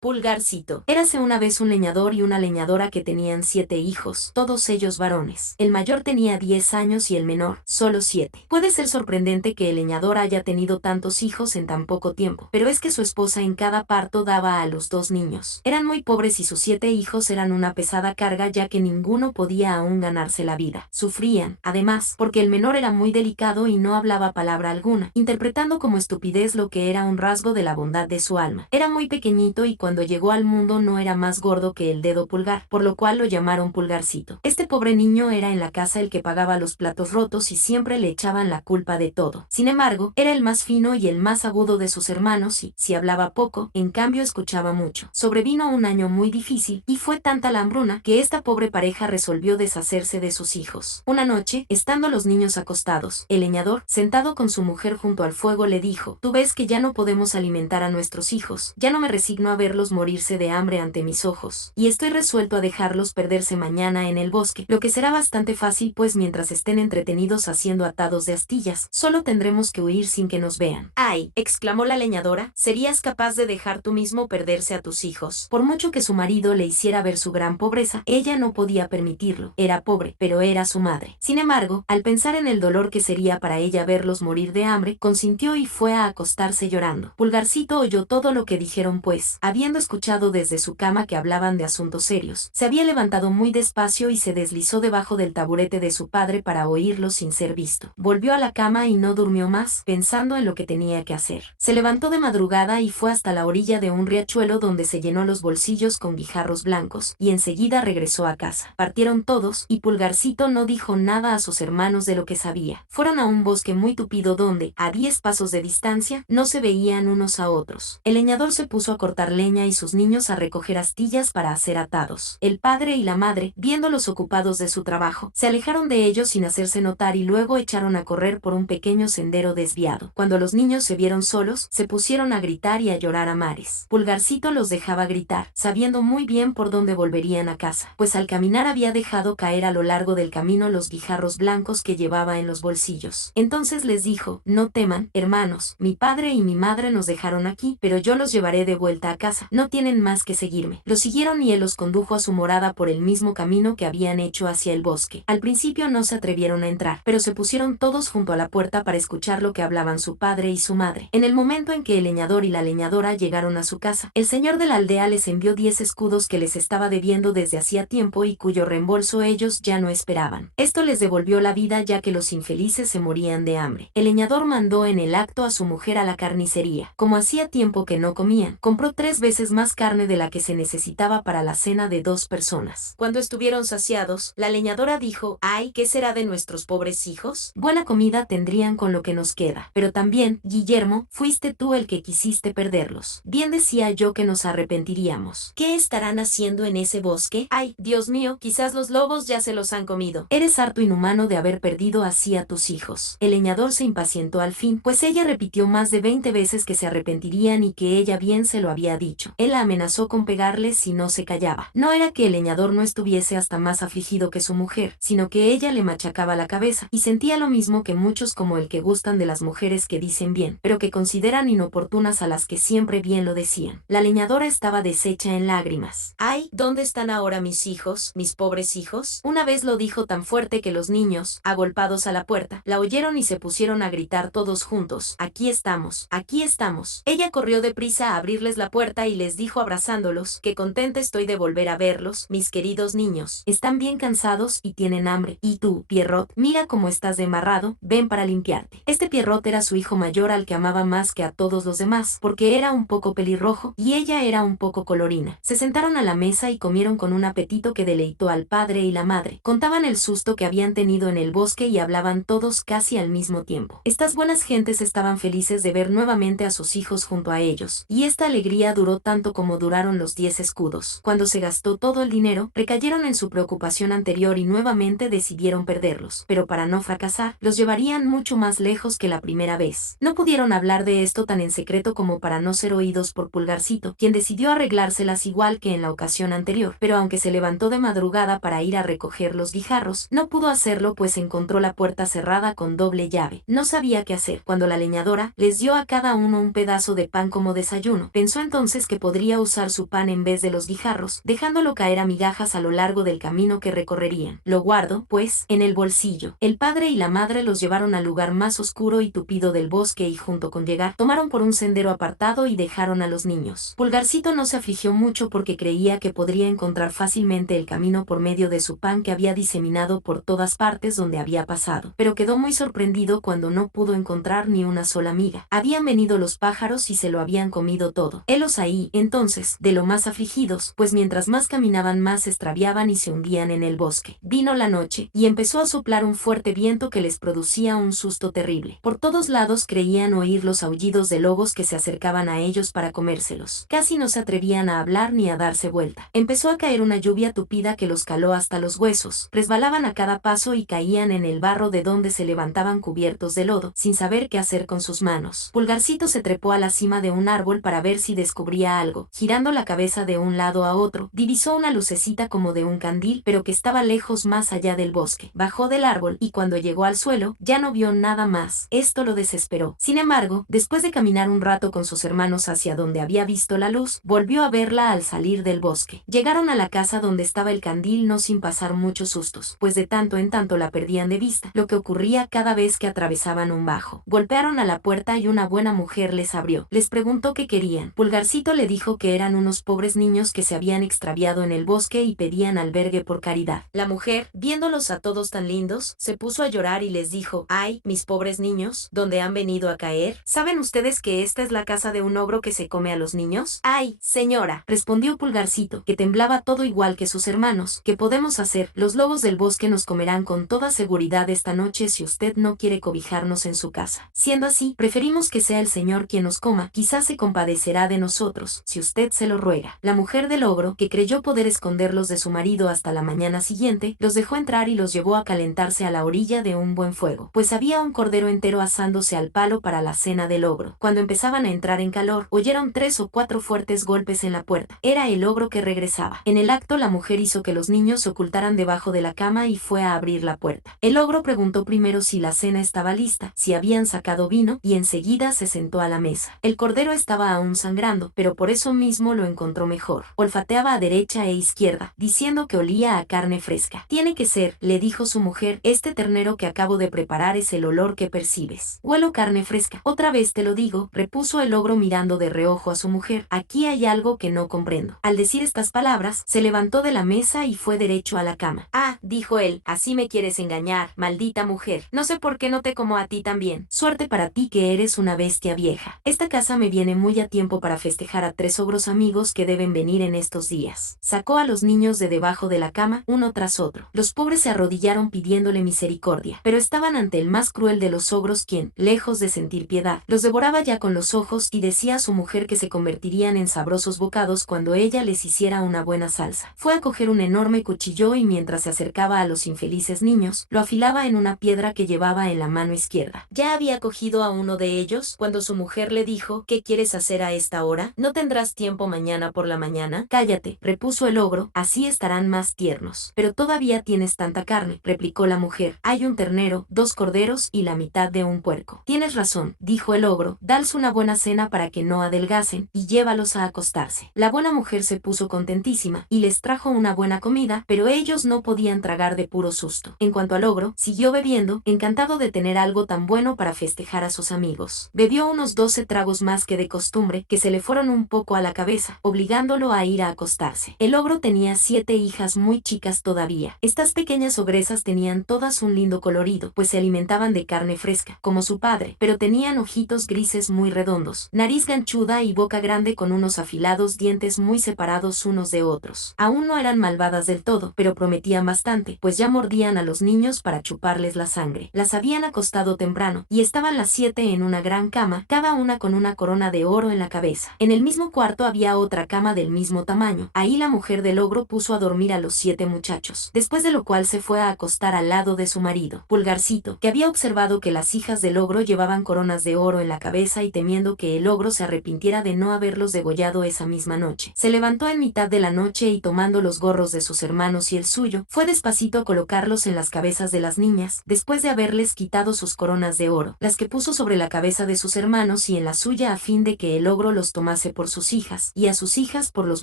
Pulgarcito. Érase una vez un leñador y una leñadora que tenían 7 hijos, todos ellos varones. El mayor tenía 10 años y el menor, solo 7. Puede ser sorprendente que el leñador haya tenido tantos hijos en tan poco tiempo, pero es que su esposa en cada parto daba a los 2 niños. Eran muy pobres y sus 7 hijos eran una pesada carga ya que ninguno podía aún ganarse la vida. Sufrían, además, porque el menor era muy delicado y no hablaba palabra alguna, interpretando como estupidez lo que era un rasgo de la bondad de su alma. Era muy pequeñito y cuando llegó al mundo no era más gordo que el dedo pulgar, por lo cual lo llamaron Pulgarcito. Este pobre niño era en la casa el que pagaba los platos rotos y siempre le echaban la culpa de todo. Sin embargo, era el más fino y el más agudo de sus hermanos y, si hablaba poco, en cambio escuchaba mucho. Sobrevino un año muy difícil y fue tanta la hambruna que esta pobre pareja resolvió deshacerse de sus hijos. Una noche, estando los niños acostados, el leñador, sentado con su mujer junto al fuego, le dijo: «Tú ves que ya no podemos alimentar a nuestros hijos, ya no me resigno a verlos morirse de hambre ante mis ojos, y estoy resuelto a dejarlos perderse mañana en el bosque, lo que será bastante fácil pues mientras estén entretenidos haciendo atados de astillas, solo tendremos que huir sin que nos vean». «¡Ay!», exclamó la leñadora, «¿serías capaz de dejar tú mismo perderse a tus hijos?». Por mucho que su marido le hiciera ver su gran pobreza, ella no podía permitirlo. Era pobre, pero era su madre. Sin embargo, al pensar en el dolor que sería para ella verlos morir de hambre, consintió y fue a acostarse llorando. Pulgarcito oyó todo lo que dijeron pues, habiendo escuchado desde su cama que hablaban de asuntos serios, se había levantado muy despacio y se deslizó debajo del taburete de su padre para oírlo sin ser visto. Volvió a la cama y no durmió más, pensando en lo que tenía que hacer. Se levantó de madrugada y fue hasta la orilla de un riachuelo donde se llenó los bolsillos con guijarros blancos, y enseguida regresó a casa. Partieron todos, y Pulgarcito no dijo nada a sus hermanos de lo que sabía. Fueron a un bosque muy tupido donde, a 10 pasos de distancia, no se veían unos a otros. El leñador se puso a cortar leña y sus niños a recoger astillas para hacer atados. El padre y la madre, viéndolos ocupados de su trabajo, se alejaron de ellos sin hacerse notar y luego echaron a correr por un pequeño sendero desviado. Cuando los niños se vieron solos, se pusieron a gritar y a llorar a mares. Pulgarcito los dejaba gritar, sabiendo muy bien por dónde volverían a casa, pues al caminar había dejado caer a lo largo del camino los guijarros blancos que llevaba en los bolsillos. Entonces les dijo: «No teman, hermanos, mi padre y mi madre nos dejaron aquí, pero yo los llevaré de vuelta a casa. No tienen más que seguirme». Lo siguieron y él los condujo a su morada por el mismo camino que habían hecho hacia el bosque. Al principio no se atrevieron a entrar, pero se pusieron todos junto a la puerta para escuchar lo que hablaban su padre y su madre. En el momento en que el leñador y la leñadora llegaron a su casa, el señor de la aldea les envió 10 escudos que les estaba debiendo desde hacía tiempo y cuyo reembolso ellos ya no esperaban. Esto les devolvió la vida ya que los infelices se morían de hambre. El leñador mandó en el acto a su mujer a la carnicería. Como hacía tiempo que no comían, compró 3 veces más carne de la que se necesitaba para la cena de 2 personas. Cuando estuvieron saciados, la leñadora dijo: «Ay, ¿qué será de nuestros pobres hijos? Buena comida tendrían con lo que nos queda. Pero también, Guillermo, fuiste tú el que quisiste perderlos. Bien decía yo que nos arrepentiríamos. ¿Qué estarán haciendo en ese bosque? Ay, Dios mío, quizás los lobos ya se los han comido. Eres harto inhumano de haber perdido así a tus hijos». El leñador se impacientó al fin, pues ella repitió más de 20 veces que se arrepentirían y que ella bien se lo había dicho. Él la amenazó con pegarle si no se callaba. No era que el leñador no estuviese hasta más afligido que su mujer, sino que ella le machacaba la cabeza, y sentía lo mismo que muchos como el que gustan de las mujeres que dicen bien, pero que consideran inoportunas a las que siempre bien lo decían. La leñadora estaba deshecha en lágrimas. «Ay, ¿dónde están ahora mis hijos, mis pobres hijos?». Una vez lo dijo tan fuerte que los niños, agolpados a la puerta, la oyeron y se pusieron a gritar todos juntos: «Aquí estamos, aquí estamos». Ella corrió deprisa a abrirles la puerta y les dijo abrazándolos: «Qué contenta estoy de volver a verlos, mis queridos niños. Están bien cansados y tienen hambre. Y tú, Pierrot, mira cómo estás demarrado, ven para limpiarte». Este Pierrot era su hijo mayor al que amaba más que a todos los demás, porque era un poco pelirrojo y ella era un poco colorina. Se sentaron a la mesa y comieron con un apetito que deleitó al padre y la madre. Contaban el susto que habían tenido en el bosque y hablaban todos casi al mismo tiempo. Estas buenas gentes estaban felices de ver nuevamente a sus hijos junto a ellos, y esta alegría duró tanto como duraron los 10 escudos. Cuando se gastó todo el dinero, recayeron en su preocupación anterior y nuevamente decidieron perderlos, pero para no fracasar, los llevarían mucho más lejos que la primera vez. No pudieron hablar de esto tan en secreto como para no ser oídos por Pulgarcito, quien decidió arreglárselas igual que en la ocasión anterior, pero aunque se levantó de madrugada para ir a recoger los guijarros, no pudo hacerlo pues encontró la puerta cerrada con doble llave. No sabía qué hacer. Cuando la leñadora les dio a cada uno un pedazo de pan como desayuno, pensó entonces que podría usar su pan en vez de los guijarros, dejándolo caer a migajas a lo largo del camino que recorrerían. Lo guardo, pues, en el bolsillo. El padre y la madre los llevaron al lugar más oscuro y tupido del bosque y junto con llegar, tomaron por un sendero apartado y dejaron a los niños. Pulgarcito no se afligió mucho porque creía que podría encontrar fácilmente el camino por medio de su pan que había diseminado por todas partes donde había pasado, pero quedó muy sorprendido cuando no pudo encontrar ni una sola miga. Habían venido los pájaros y se lo habían comido todo. Helos ahí, entonces, de lo más afligidos, pues mientras más caminaban más se extraviaban y se hundían en el bosque. Vino la noche, y empezó a soplar un fuerte viento que les producía un susto terrible. Por todos lados creían oír los aullidos de lobos que se acercaban a ellos para comérselos. Casi no se atrevían a hablar ni a darse vuelta. Empezó a caer una lluvia tupida que los caló hasta los huesos. Resbalaban a cada paso y caían en el barro de donde se levantaban cubiertos de lodo, sin saber qué hacer con sus manos. Pulgarcito se trepó a la cima de un árbol para ver si descubría algo. Girando la cabeza de un lado a otro, divisó una lucecita como de un candil, pero que estaba lejos más allá del bosque. Bajó del árbol y cuando llegó al suelo, ya no vio nada más. Esto lo desesperó. Sin embargo, después de caminar un rato con sus hermanos hacia donde había visto la luz, volvió a verla al salir del bosque. Llegaron a la casa donde estaba el candil no sin pasar muchos sustos, pues de tanto en tanto la perdían de vista, lo que ocurría cada vez que atravesaban un bajo. Golpearon a la puerta y una buena mujer les abrió. Les preguntó qué querían. Pulgarcito le dijo que eran unos pobres niños que se habían extraviado en el bosque y pedían albergue por caridad. La mujer, viéndolos a todos tan lindos, se puso a llorar y les dijo: «Ay, mis pobres niños, ¿dónde han venido a caer? ¿Saben ustedes que esta es la casa de un ogro que se come a los niños?» «Ay, señora», respondió Pulgarcito, que temblaba todo igual que sus hermanos, «¿qué podemos hacer? Los lobos del bosque nos comerán con toda seguridad esta noche si usted no quiere cobijarnos en su casa. Siendo así, preferimos que sea el señor quien nos coma, quizás se compadecerá de nosotros, si usted se lo ruega». La mujer del ogro, que creyó poder esconderlos de su marido hasta la mañana siguiente, los dejó entrar y los llevó a calentarse a la orilla de un buen fuego, pues había un cordero entero asándose al palo para la cena del ogro. Cuando empezaban a entrar en calor, oyeron 3 o 4 fuertes golpes en la puerta. Era el ogro que regresaba. En el acto, la mujer hizo que los niños se ocultaran debajo de la cama y fue a abrir la puerta. El ogro preguntó primero si la cena estaba lista, si habían sacado vino, y enseguida se sentó a la mesa. El cordero estaba aún sangrando, pero por eso mismo lo encontró mejor. Olfateaba a derecha e izquierda, diciendo que olía a carne fresca. «Tiene que ser», le dijo su mujer, «este ternero que acabo de preparar es el olor que percibes». «Huelo carne fresca». «Otra vez te lo digo», repuso el ogro mirando de reojo a su mujer, «aquí hay algo que no comprendo». Al decir estas palabras, se levantó de la mesa y fue derecho a la cama. «Ah», dijo él, «así me quieres engañar, maldita mujer. No sé por qué no te como a ti también. Suerte para ti que eres una bestia vieja. Esta casa me viene muy a tiempo para festejar a 3 ogros amigos que deben venir en estos días». Sacó a los niños de debajo de la cama, uno tras otro. Los pobres se arrodillaron pidiéndole misericordia, pero estaban ante el más cruel de los ogros quien, lejos de sentir piedad, los devoraba ya con los ojos y decía a su mujer que se convertirían en sabrosos bocados cuando ella les hiciera una buena salsa. Fue a coger un enorme cuchillo y mientras se acercaba a los infelices niños, lo afilaba en una piedra que llevaba en la mano izquierda. Ya había cogido a uno de ellos cuando su mujer le dijo: «¿Qué quieres hacer a esta hora? ¿No tendrás tiempo mañana por la mañana?» «Cállate», repuso el ogro, «así estarán más tiernos». «Pero todavía tienes tanta carne», replicó la mujer. «Hay un ternero, 2 corderos y la mitad de un puerco». «Tienes razón», dijo el ogro, «dales una buena cena para que no adelgacen y llévalos a acostarse». La buena mujer se puso contentísima y les trajo una buena comida, pero ellos no podían tragar de puro susto. En cuanto al ogro, siguió bebiendo, encantado de tener algo tan bueno para festejar a sus amigos. Bebió unos 12 tragos más que de costumbre, que se le fueron un poco a la cabeza, obligándolo a ir a acostarse. El ogro tenía 7 hijas muy chicas todavía. Estas pequeñas ogresas tenían todas un lindo colorido, pues se alimentaban de carne fresca, como su padre, pero tenían ojitos grises muy redondos, nariz ganchuda y boca grande con unos afilados dientes muy separados unos de otros. Aún no eran malvadas del todo, pero prometían bastante, pues ya mordían a los niños para chuparles la sangre. Las habían acostado temprano, y estaban las 7 en una gran cama, cada una con una corona de oro en la cabeza. En el mismo cuarto había otra cama del mismo tamaño. Ahí la mujer del ogro puso a dormir a los 7 muchachos, después de lo cual se fue a acostar al lado de su marido, Pulgarcito, que había observado que las hijas del ogro llevaban coronas de oro en la cabeza y temiendo que el ogro se arrepintiera de no haberlos degollado esa misma noche, se levantó en mitad de la noche y tomando los gorros de sus hermanos y el suyo, fue despacito a colocarlos en las cabezas de las niñas, después de haberles quitado sus coronas de oro, las que puso sobre la cabeza de sus hermanos y en la suya a fin de que el ogro los tomase por sus hijas, y a sus hijas por los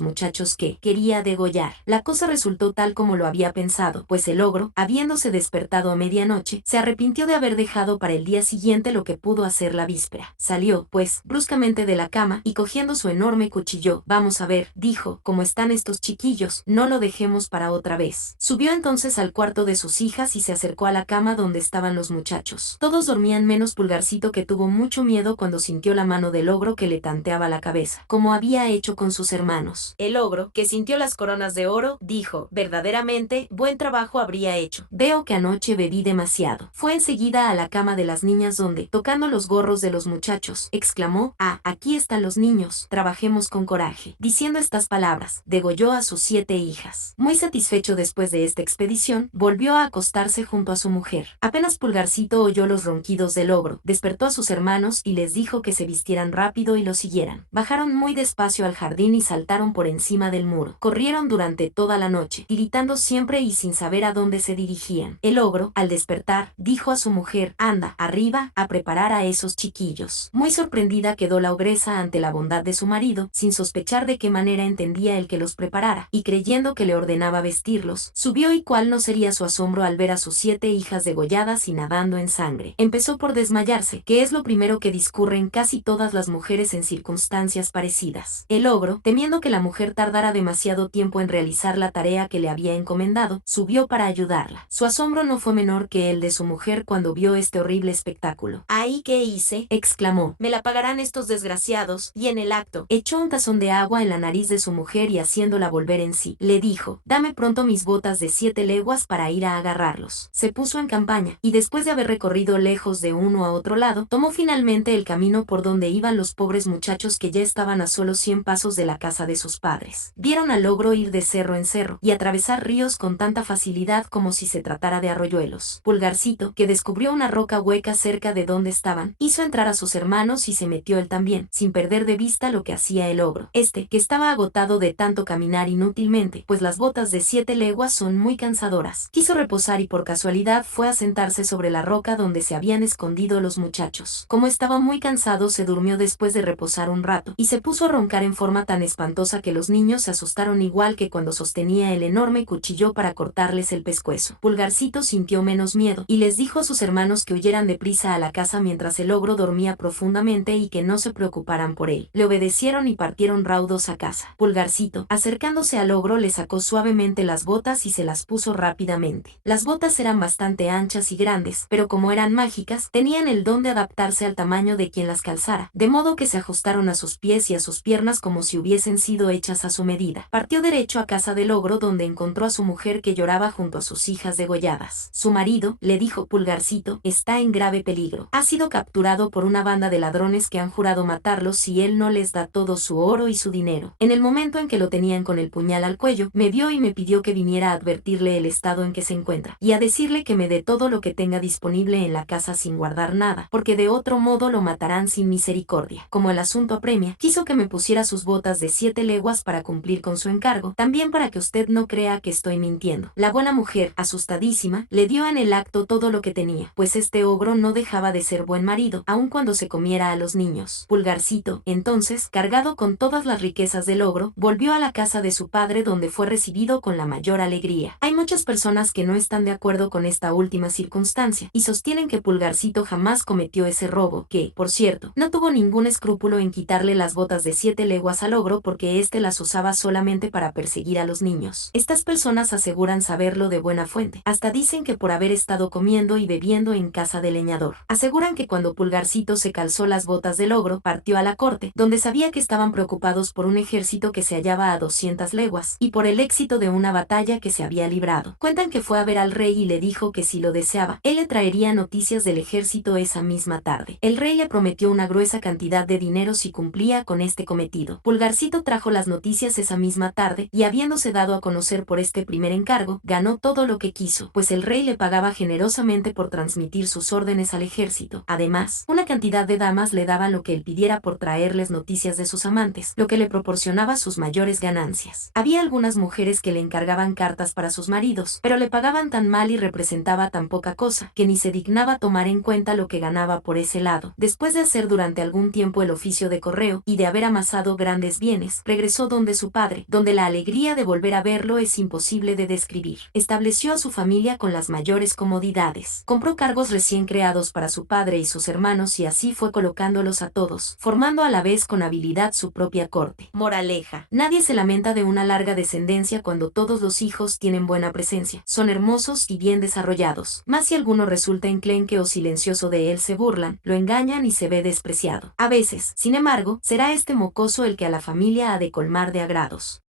muchachos que quería degollar. La cosa resultó tal como lo había pensado, pues el ogro, habiéndose despertado a medianoche, se arrepintió de haber dejado para el día siguiente lo que pudo hacer la víspera. Salió, pues, bruscamente de la cama, y cogiendo su enorme cuchillo, vamos a ver, dijo, cómo están estos chiquillos, no lo dejemos para otra vez. Subió entonces al cuarto de sus hijas y se acercó a la cama donde estaban los muchachos. Todos dormían menos Pulgarcito, que tuvo mucho miedo cuando sintió la mano del ogro que le tanteaba la cabeza, como había hecho con sus hermanos. El ogro, que sintió las coronas de oro, dijo, verdaderamente, buen trabajo habría hecho. Veo que anoche bebí demasiado. Fue enseguida a la cama de las niñas donde, tocando los gorros de los muchachos, exclamó, ah, aquí están los niños, trabajemos con coraje. Diciendo estas palabras, degolló a sus 7 hijas. Muy satisfecho después de esta expedición, volvió a acostarse junto a su mujer. Apenas Pulgarcito oyó los ronquidos del ogro, despertó a sus hermanos y les dijo que se vistieran rápido y lo siguieran. Bajaron muy despacio al jardín y saltaron por encima del muro. Corrieron durante toda la noche, tiritando siempre y sin saber a dónde se dirigían. El ogro, al despertar, dijo a su mujer, anda, arriba, a preparar a esos chiquillos. Muy sorprendida quedó la ogresa ante la bondad de su marido, sin sospechar de qué manera entendía el que los preparara, y creyendo que le ordenaba vestirlos, subió, y cuál no sería su asombro al ver a sus 7 hijas degolladas y nadando en sangre. Empezó por desmayarse, que es lo primero que discurren casi todas las mujeres en circunstancias parecidas. El ogro, temiendo que la mujer tardara demasiado tiempo en realizar la tarea que le había encomendado, subió para ayudarla. Su asombro no fue menor que el de su mujer cuando vio este horrible espectáculo. «¿Ahí qué hice?», exclamó. «Me la pagarán estos desgraciados», y en el acto, echó un tazón de agua en la nariz de su mujer y haciéndola volver en sí, le dijo, «Dame pronto mis botas de 7 leguas para ir a agarrarlos». Se puso en campaña, y después de haber recorrido lejos de uno a otro lado, tomó finalmente el camino por donde iban los pobres muchachos que ya estaban a solo 100 pasos de la casa de sus padres. Vieron al ogro ir de cerro en cerro, y atravesar ríos con tanta facilidad como si se tratara de arroyuelos. Pulgarcito, que descubrió una roca hueca cerca de donde estaban, hizo entrar a sus hermanos y se metió él también, sin perder de vista lo que hacía el ogro. Este, que estaba agotado de tanto caminar inútilmente, pues las botas de 7 leguas son muy cansadoras, quiso reposar y por casualidad fue a sentarse sobre la roca donde se habían escondido los muchachos. Como estaba muy cansado, se durmió después de reposar un rato, y se puso a roncar en forma tan espantosa que los niños se asustaron igual que cuando sostenía el enorme cuchillo para cortarles el pescuezo. Pulgarcito sintió menos miedo, y les dijo a sus hermanos que huyeran deprisa a la casa mientras el ogro dormía profundamente y que no se preocuparan por él. Le obedecieron y partieron raudos a casa. Pulgarcito, acercándose al ogro, le sacó suavemente las botas y se las puso rápidamente. Las botas eran bastante anchas y grandes, pero como eran mágicas, tenían el don de adaptarse al tamaño de quien las calzara, de modo que se ajustaron a sus pies y a sus piernas como si hubiesen sido hechas a su medida. Partió derecho a casa del ogro, donde encontró a su mujer que lloraba junto a sus hijas degolladas. Su marido, le dijo Pulgarcito, está en grave peligro. Ha sido capturado por una banda de ladrones que han jurado matarlos si él no les da todo su oro y su dinero. En el momento en que lo tenían con el puñal al cuello, me vio y me pidió que viniera a advertirle el estado en que se encuentra, y a decirle que me dé todo lo que tenga disponible en la casa sin guardar nada, porque de otro modo lo matarán sin misericordia. Como el asunto apremia, quiso que me pusiera sus botas de 7 leguas para cumplir con su encargo, también para que usted no crea que estoy mintiendo. La buena mujer, asustadísima, le dio en el acto todo lo que tenía, pues este ogro no dejaba de ser buen marido, aun cuando se comiera a los niños. Pulgarcito, entonces, cargado con todas las riquezas del ogro, volvió a la casa de su padre, donde fue recibido con la mayor alegría. Hay muchas personas que no están de acuerdo con esta última circunstancia, y sostienen que Pulgarcito jamás cometió ese robo, que, por cierto, no tuvo ningún escrúpulo en quitarle las botas de 7 leguas al ogro porque éste las usaba solamente para perseguir a los niños. Estas personas aseguran saberlo de buena fuente, hasta dicen que por haber estado comiendo y bebiendo en casa del leñador. Aseguran que cuando Pulgarcito se calzó las botas del ogro, partió a la corte, donde sabía que estaban preocupados por un ejército que se hallaba a 200 leguas, y por el éxito de una batalla que se había librado. Cuentan que fue a ver al rey y le dijo que si lo deseaba, él le traería noticias del ejército esa misma tarde. El rey le prometió una gruesa cantidad de dinero si cumplía con este cometido. Pulgarcito trajo las noticias esa misma tarde, y habiéndose dado a conocer por este primer encargo, ganó todo lo que quiso, pues el rey le pagaba generosamente por transmitir sus órdenes al ejército. Además, una cantidad de damas le daban lo que él pidiera por traerles noticias de sus amantes, lo que le proporcionaba sus mayores ganancias. Había algunas mujeres que le encargaban cartas para sus maridos, pero le pagaban tan mal y representaba tan poca cosa, que ni se dignaba tomar en cuenta lo que ganaba por ese lado. Después de hacer durante algún tiempo el oficio de correo, y de de haber amasado grandes bienes, regresó donde su padre, donde la alegría de volver a verlo es imposible de describir. Estableció a su familia con las mayores comodidades. Compró cargos recién creados para su padre y sus hermanos y así fue colocándolos a todos, formando a la vez con habilidad su propia corte. Moraleja: nadie se lamenta de una larga descendencia cuando todos los hijos tienen buena presencia, son hermosos y bien desarrollados. Más si alguno resulta enclenque o silencioso de él, se burlan, lo engañan y se ve despreciado. A veces, sin embargo, será este mocoso el que a la familia ha de colmar de agrados.